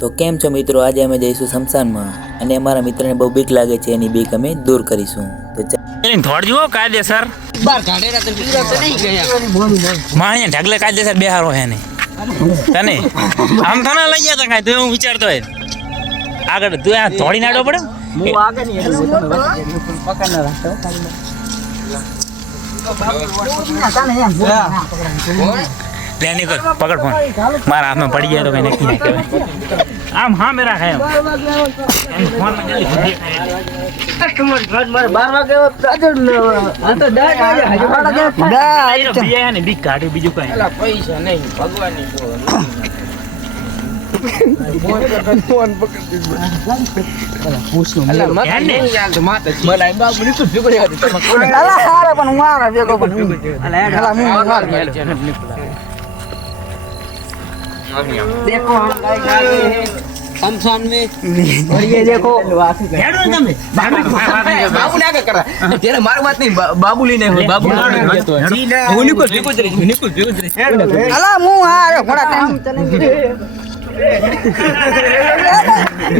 તો કેમ છો મિત્રો? આજે અમે જઈશું શમશાનમાં અને અમારા મિત્રને બહુ બીક લાગે છે એની બીક અમે દૂર કરીશું. તો થોડ જુઓ કાયદેસર. માણિયા ઢગલે કાયદેસર બેહારો હે ને તને? આમ થના લઈ ગયા તા કાંઈ? તું વિચારતો હોય. આગળ તું આ થોડી નાડો પડે? લે નીકળ પકડ ફોન મારા હાથમાં પડી જાય તો કઈ નક્કી ના કહેવાય આમ હા મેરા ખાય એમ ફોનમાં જલ્દી ખુદી ખાય. આ એ તો બીયા ને બીક કાઢ્યું બીજું કઈ યાર ને शमशान में હેડો ને તમે बाबू ने आगे करा तेरे मार बात नहीं बा- बाबू लेने हुए बाबू लेने गया तो है वो निकुल निकुल तेरी निकुल निकुल तेरी અલા હું આ ઘોડા ટાઈમ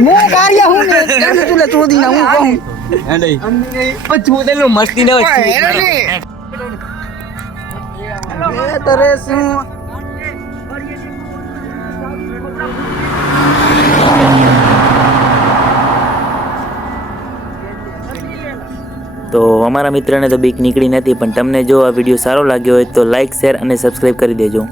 હું કાર્ય હું ને કેમ તુલે ચોદી ના હું કહું પણ છોડે લો મસ્તી ના હોય એ તરે શું તો અમારા મિત્રને તો બીક નીકળી નથી પણ તમને જો આ વીડિયો સારો લાગ્યો હોય તો લાઇક શેર અને સબસ્ક્રાઈબ કરી દેજો.